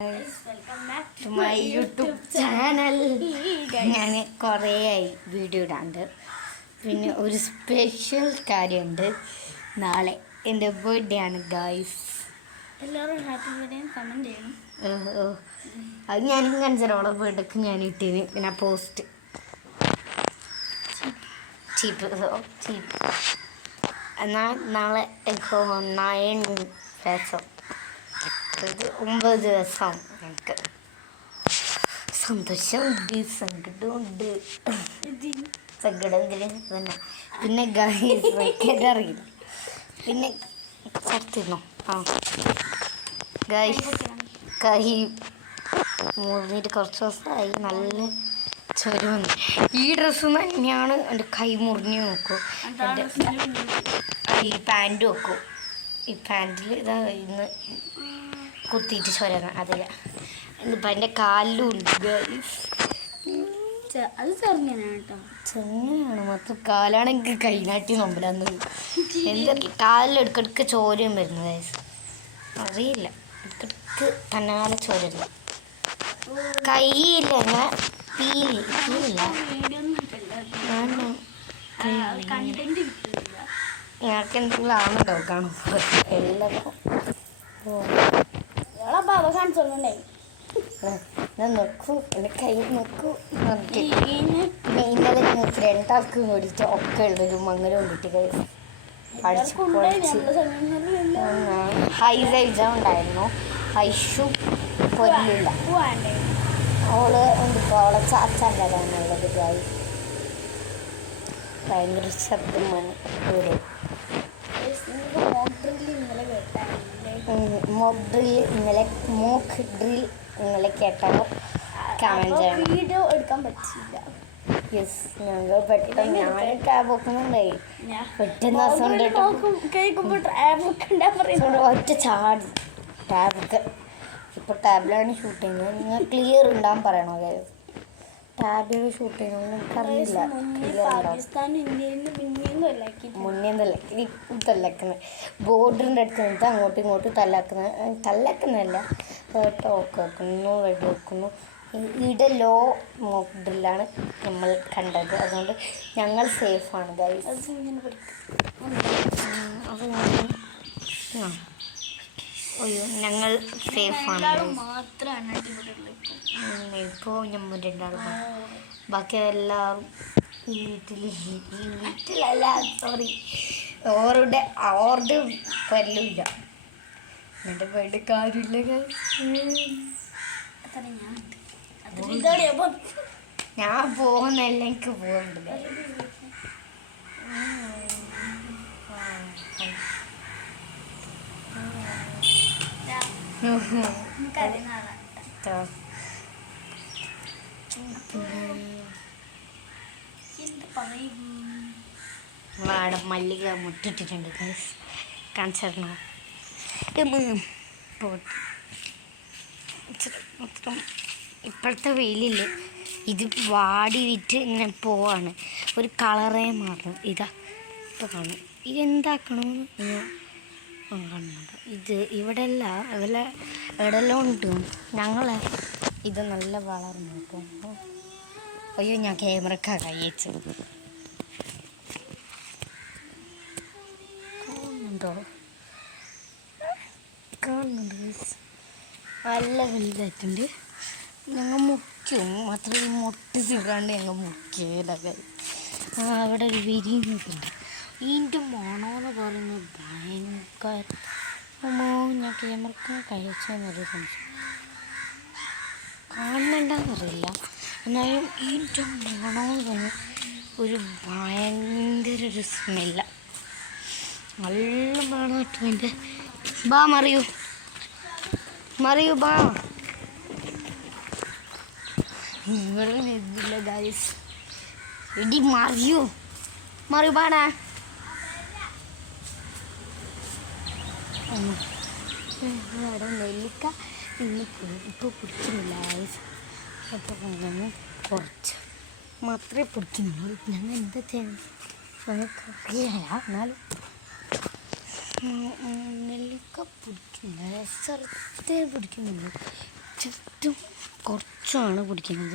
To my YouTube channel. ഞാൻ കുറേ ആയി വീഡിയോ ഇടാണ്ട്. പിന്നെ ഒരു സ്പെഷ്യൽ കാര്യമുണ്ട്. നാളെ എൻ്റെ ബർത്ത്ഡേ ആണ് ഗായ്സ്. എല്ലാവരും ഹാപ്പി ബർത്ത്ഡേ കമൻറ്റ് ചെയ്യണം. അത് ഞാനും കഞ്ചറോളെ ബർത്ത്ഡേക്ക് ഞാൻ ഇട്ടീന്. പിന്നെ പോസ്റ്റ് ചീപ്പ് എന്നാൽ നാളെ 9 ദിവസം, 9 ദിവസം എനിക്ക് സന്തോഷമുണ്ട്, സങ്കടമുണ്ട്. സങ്കടമെങ്കിലും തന്നെ. പിന്നെ അറിയില്ല. പിന്നെ ചത്തിരുന്നോ? കൈ മുറിഞ്ഞിട്ട് കുറച്ച് ദിവസമായി. നല്ല ചൊരുവന്ന്. ഈ ഡ്രസ്സ് തന്നെയാണ് എൻ്റെ കൈ മുറിഞ്ഞ് നോക്കൂ. എൻ്റെ ഈ പാൻറ് വെക്കൂ. ഈ പാൻറ്റിൽ ഇതാ ഇന്ന് കുത്തിയിട്ട് ചൊരങ്ങ. അതില്ല ഇന്നിപ്പോൾ എൻ്റെ കാലിലും ഉണ്ട് ഗൈസ്. അത് ചെറുങ്ങനാണ് കേട്ടോ. ചെറുങ്ങനാണ് മൊത്തം. കാലാണെങ്കിൽ കൈനാട്ടി നമ്പലാന്ന്. എന്തൊക്കെ കാലിലെടുക്കെടുക്ക് ചോരയും വരുന്നു ഗൈസ്. അറിയില്ല, ഇടയ്ക്കിടയ്ക്ക് തന്നാലെ ചോരല്ല. കൈയില്ല, ഞാൻ ഫീലില്ല. ഞങ്ങൾക്ക് എന്തെങ്കിലും ആണുണ്ടോ കാണുമ്പോൾ എല്ലാവർക്കും ഞാൻ നോക്കൂ, എൻ്റെ കൈ നോക്കൂ പറഞ്ഞിട്ട്. ഇന്നലെ ഞങ്ങൾക്ക് 2 ആൾക്കും കൂടിയിട്ട് ഒക്കെ ഉള്ളൊരു മങ്ങൽ കൊണ്ടിട്ട് കൈ അടിച്ച് പൊളിച്ച്. ഹൈസൈജ ഉണ്ടായിരുന്നു. ഐഷു കൊല്ലില്ല. അവള് എന്തിപ്പോൾ അവളെ ചാച്ചാൻ്റെതാണുള്ളത് ഗായി. ഭയങ്കര ശബ്ദമാണ് ഇവിടെ. മോക്ക് ഡ്രിൽ ഇന്നലെ കേട്ടവർ കമൻറ്റ് ചെയ്യണം. വീഡിയോ എടുക്കാൻ പറ്റില്ല. യെസ്, ഞങ്ങൾ പെട്ടെന്ന് ഞാൻ ടാബ് വെക്കുന്നുണ്ടായി. പെട്ടെന്ന് ഒറ്റ ചാടി ടാബൊക്കെ. ഇപ്പോൾ ടാബിലാണ് ഷൂട്ട് ചെയ്യുന്നത്. നിങ്ങൾ ക്ലിയർ ഉണ്ടാകാൻ പറയണോ കാര്യം? ടാബിൽ ഷൂട്ട് ചെയ്യണമെന്ന് എനിക്കറിയില്ല. മുന്നേന്നല്ല തല്ലാക്കുന്നത്. ബോർഡറിൻ്റെ അടുത്ത് നിന്നിട്ട് അങ്ങോട്ടും ഇങ്ങോട്ടും തല്ലാക്കുന്നതല്ല. ടോക്ക് വെക്കുന്നു, വെടി വെക്കുന്നു. ഇവിടെ ലോ മോക്ക് ഡ്രില്ലാണ് നമ്മൾ കണ്ടത്. അതുകൊണ്ട് ഞങ്ങൾ സേഫാണ് ഗൈസ്. അയ്യോ, ഞങ്ങൾ സേഫാണ്. ഇപ്പോൾ നമ്മൾ 2 ആളും. ബാക്കി എല്ലാവരും വീട്ടിലല്ല. സോറി, ഓരുടെ പല്ലില്ല. എൻ്റെ വീട് കാര്യമില്ല. ഞാൻ പോകുന്നല്ല, എനിക്ക് പോകുന്നുണ്ട്. അവിടെ മല്ലിക മുട്ടിട്ടിട്ടുണ്ട് ഗൈസ്. കാണിച്ചിരുന്നു. ഇപ്പോഴത്തെ വെയിലില്ല, ഇത് വാടി വിറ്റ് ഇങ്ങനെ പോവാണ്. ഒരു കളറേ മാറും. ഇതാ ഇപ്പോൾ കാണും. ഇതെന്താക്കണമെന്ന് കാണുന്നുണ്ട്. ഇത് ഇവിടെയല്ല, എവിടെയെല്ലാം ഉണ്ട്. ഞങ്ങൾ ഇത് നല്ല വളർന്നു കേട്ടോ. അയ്യോ, ഞാൻ ക്യാമറക്കാ കൈവച്ചു. കാണുന്നുണ്ട്. നല്ല വലുതായിട്ടുണ്ട്. ഞങ്ങൾ മുക്കും മാത്രമേ ഈ മുട്ട് സിറാണ്ട് ഞങ്ങൾ മുക്കിയതൊക്കെ. അവിടെ ഒരു വിരിയുന്നുണ്ട്. ഇതിൻ്റെ മണമെന്ന് പറയുന്നത് ഭയങ്കര. ഞാൻ ക്യാമറക്ക് കഴിച്ചെന്നൊരു സംശയം. കാണുന്നുണ്ടെന്നറിയില്ല, എന്നാലും ഇതിൻ്റെ മണമെന്ന് പറഞ്ഞാൽ ഒരു ഭയങ്കര ഒരു സ്മെല്ല. നല്ല മണം കിട്ടും എൻ്റെ. ബാ മറിയൂ ബാ. ഇവിടെ ഇതില്ല ഗൈസ്. ഇടി മറിയൂ പാടാ. അവിടെ നെല്ലിക്ക ഇന്ന് ഇപ്പോൾ പിടിക്കുന്നില്ല ഗൈസ്. അപ്പോൾ കുറച്ച് മാത്രമേ പിടിക്കുന്നുള്ളൂ. ഞങ്ങൾ എന്താ ചെയ്യുന്നത് ഞങ്ങൾക്കറിയില്ല. എന്നാലും നെല്ലിക്ക പിടിക്കുന്നില്ല, ചെറുതേ പിടിക്കുന്നുള്ളൂ. കുറച്ചാണ് പിടിക്കുന്നത്.